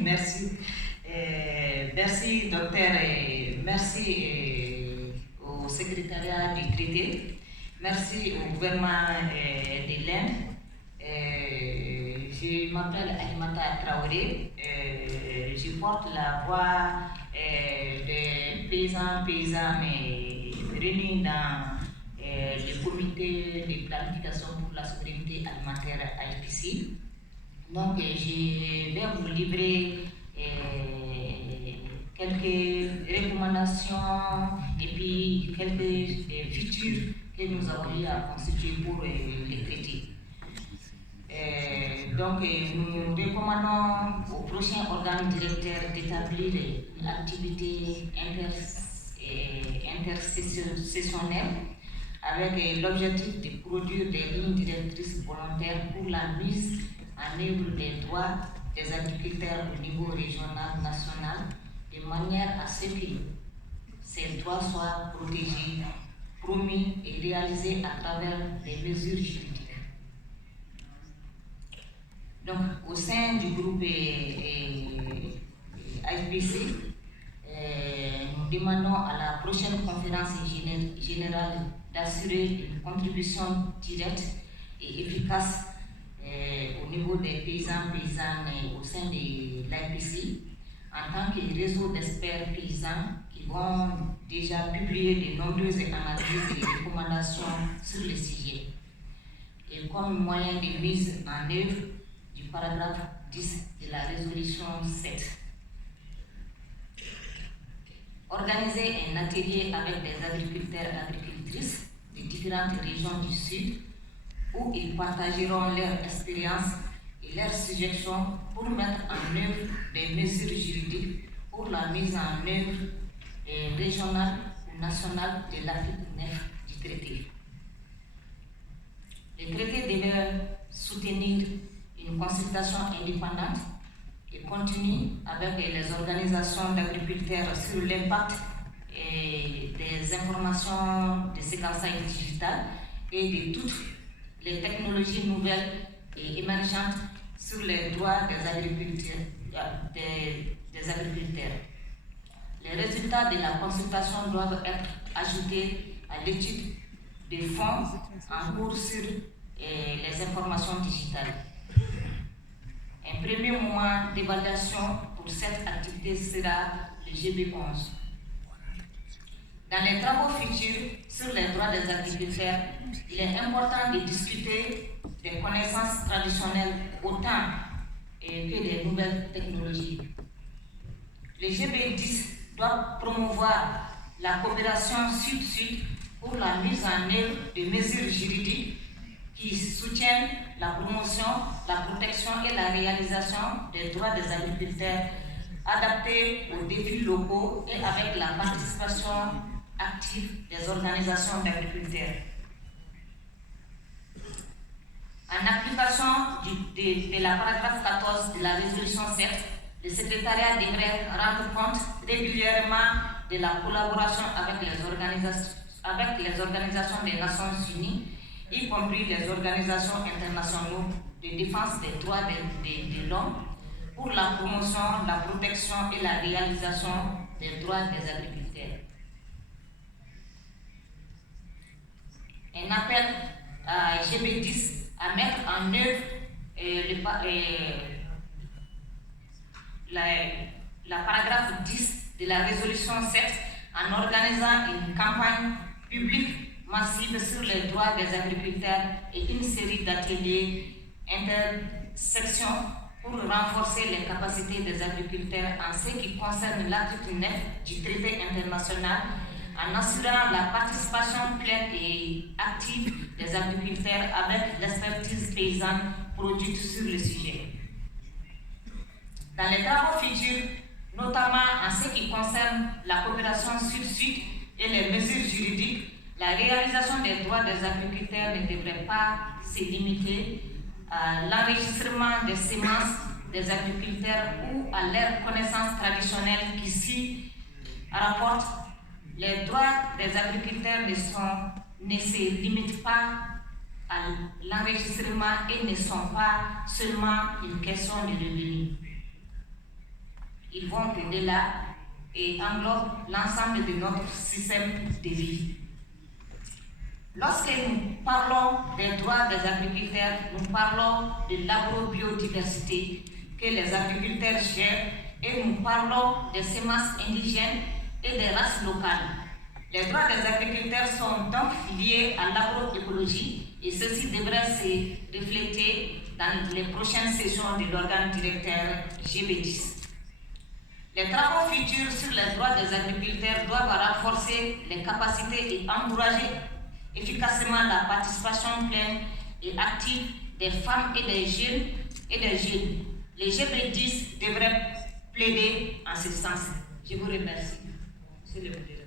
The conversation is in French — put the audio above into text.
Merci. Merci, docteur. Merci au secrétariat du traité. Merci au gouvernement de l'Inde. Je m'appelle Alimata Traoré. Je porte la voix des paysannes réunis dans le comité de planification pour la souveraineté alimentaire IPC. Donc, je vais vous livrer quelques recommandations et puis quelques features que nous avons eu à constituer pour les traités. Donc, nous recommandons au prochain organe directeur d'établir une activité intersessionnelle avec l'objectif de produire des lignes directrices volontaires pour la mise en œuvre des droits des agriculteurs au niveau régional, national, de manière à ce que ces droits soient protégés, promis et réalisés à travers des mesures juridiques. Donc, au sein du groupe IPC, nous demandons à la prochaine conférence générale d'assurer une contribution directe et efficace au niveau des paysannes au sein de l'IPC en tant que réseau d'experts paysans qui vont déjà publier de nombreuses analyses et recommandations sur le sujet. Et comme moyen de mise en œuvre du paragraphe 10 de la résolution 7. Organiser un atelier avec des agriculteurs et agricultrices de différentes régions du Sud où ils partageront leur expérience et leurs suggestions pour mettre en œuvre des mesures juridiques pour la mise en œuvre régionale ou nationale de l'article 9 du traité. Le traité devait soutenir une consultation indépendante et continue avec les organisations d'agriculteurs sur l'impact des informations de séquençage digital et de toutes les technologies nouvelles et émergentes sur les droits des agriculteurs. Les résultats de la consultation doivent être ajoutés à l'étude des fonds en cours sur les informations digitales. Un premier moment d'évaluation pour cette activité sera le GB11. Dans les travaux futurs sur les droits des agriculteurs, il est important de discuter des connaissances traditionnelles autant que des nouvelles technologies. Le GB10 doit promouvoir la coopération sud-sud pour la mise en œuvre de mesures juridiques qui soutiennent la promotion, la protection et la réalisation des droits des agriculteurs adaptés aux défis locaux et avec la participation active des organisations d'agriculteurs. En application de la paragraphe 14 de la résolution 7, le secrétariat devrait rendre compte régulièrement de la collaboration avec les organisations des Nations Unies, y compris les organisations internationales de défense des droits de l'homme, pour la promotion, la protection et la réalisation des droits des agriculteurs. Un appel à GB10 à mettre en œuvre la paragraphe 10 de la résolution 7 en organisant une campagne publique massive sur les droits des agriculteurs et une série d'ateliers intersections pour renforcer les capacités des agriculteurs en ce qui concerne l'article 9 du traité international, en assurant la participation pleine et active des agriculteurs avec l'expertise paysanne produite sur le sujet. Dans les travaux futurs, notamment en ce qui concerne la coopération sud-sud et les mesures juridiques, la réalisation des droits des agriculteurs ne devrait pas se limiter à l'enregistrement des semences des agriculteurs ou à leurs connaissances traditionnelles qui s'y rapportent. Les droits des agriculteurs ne se limitent pas à l'enregistrement et ne sont pas seulement une question de revenus. au-delà et englobe l'ensemble de notre système de vie. Lorsque nous parlons des droits des agriculteurs, nous parlons de l'agrobiodiversité que les agriculteurs gèrent et nous parlons des semences indigènes et des races locales. Les droits des agriculteurs sont donc liés à l'agroécologie et ceci devrait se refléter dans les prochaines sessions de l'organe directeur GB10. Les travaux futurs sur les droits des agriculteurs doivent renforcer les capacités et encourager efficacement la participation pleine et active des femmes et des jeunes. Les GB10 devraient plaider en ce sens. Je vous remercie, Monsieur le Président.